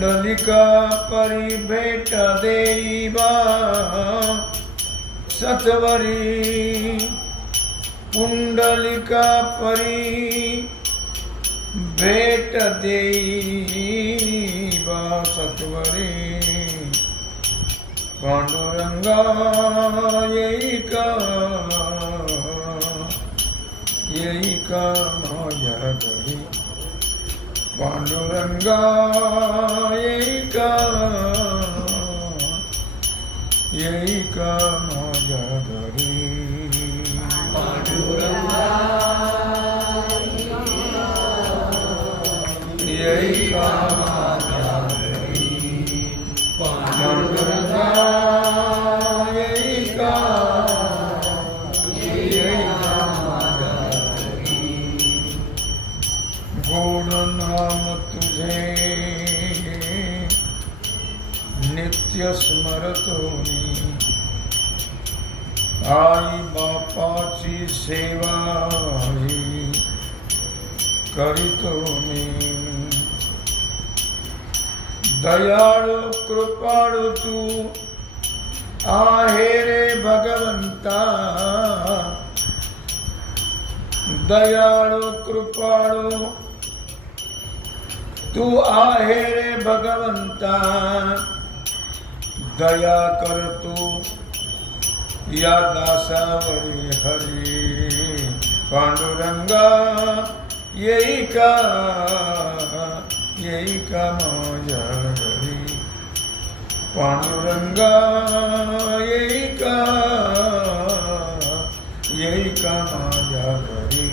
पुंडलिका परिभेट देवा सतवरी पुंडलिका परी भेट देवा सतवरी पांडुरंगा येई का येई का पांडुरंगायिका यिका जगरी यिका पांडुरंगा Oh no. नाम तुझे। नित्य स्मरतो मी आई बापाची सेवा ही करीतो मी दयाळू कृपाळू तू आहे रे भगवंता। दयाळू कृपाळू तू आहे रे भगवंता, दया करतो या दासावरी हरी, पांडुरंगा, येई का येई का माझ्या घरी. पांडुरंगा, येई का येई का माझ्या घरी.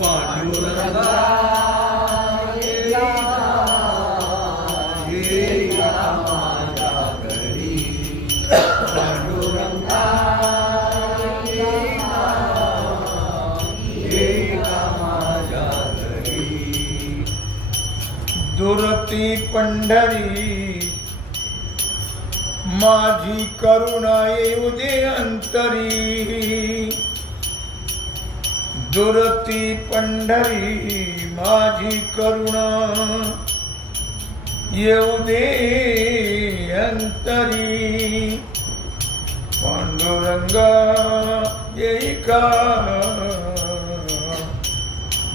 पांडुरंगा दुरती पंढरी, माझी करुणा येऊ अंतरी. दुरती पंढरी, माझी करुणा येऊ दे अंतरी. पांडुरंगा येई का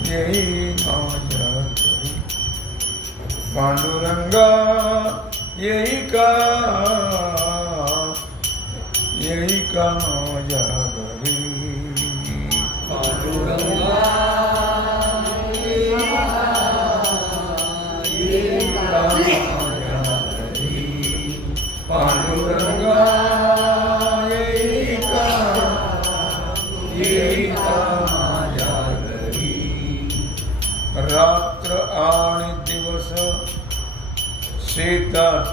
येई పాండురంగా ఏకా ఏకా జాగరి పాండురంగా పాండురంగా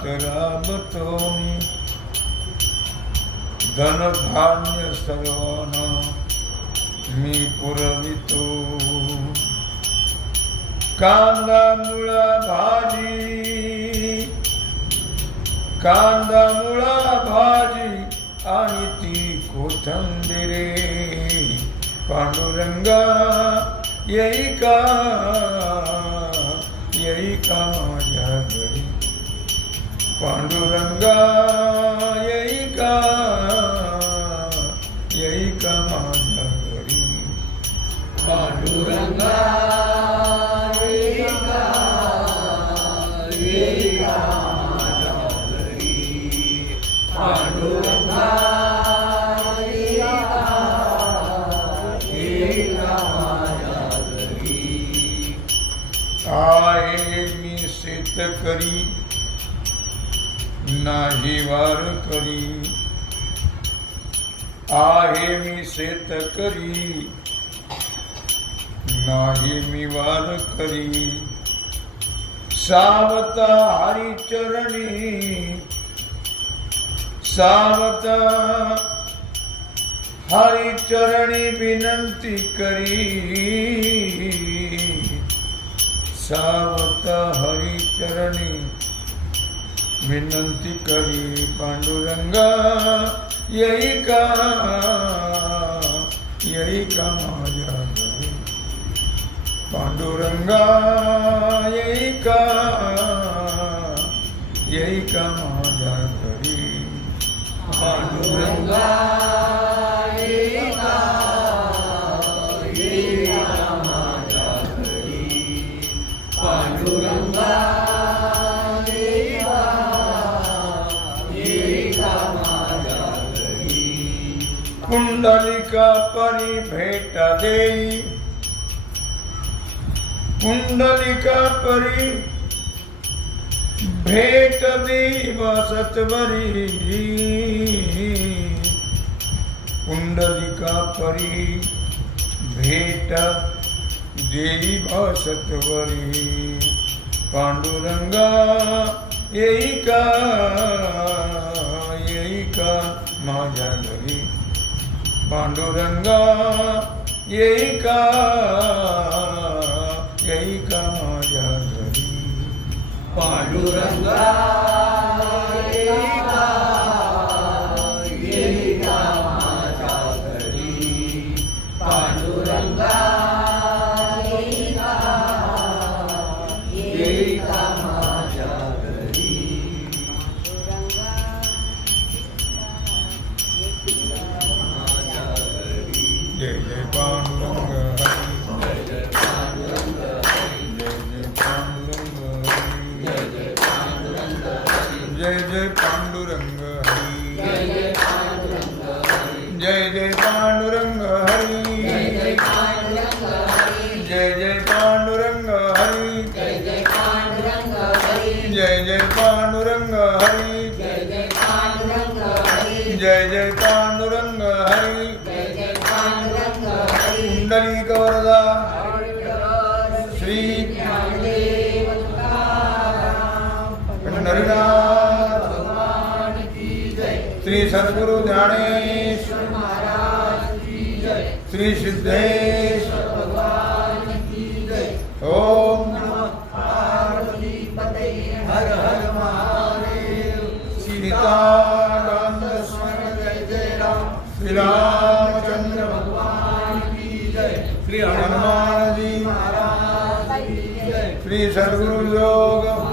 घरी पांडुरंगा पुरवितात राबतो मी धनधान्य सर्वांना मी पुरवितो कांदा मुळा भाजी। कांदा मुळा भाजी आणि ती कोथंबिरे। पांडुरंगा, येई का? येई का? पांडुरंगा यही का यही का माया हरी पांडुरंगा यही का यही का माया हरी पांडुरंगा आए मी सित करी नाही वार करी. आहे मी शेतकरी नाही मी वार करी. सावता हरिचरणी सावता हरिचरणी विनंती करी. सावत हरिचरणी विनंती करी पांडुरंगा यही का यही का माया पांडुरंगा यही का यही का माया करी पांडुरंगा देई कुंडलिका परी। भेट देई सत्वरी। कुंडलिका परी। भेट देई सत्वरी। पांडुरंगा येई का येई का घरी पांडुरंगा येई का येई का माझ्या घरी? पांडुरंगा एका एका माझ्या घरी? पांडुरंगा एका एका माझ्या घरी? माझ्या घरी? जय जय பண்ணுறாங்க श्री श्री सद्गुरु ज्ञानेश महाराज की जय। श्री सिद्धेश भगवान की जय। ओम नमः पार्वती पते हर हर। Bisa Gurulogo.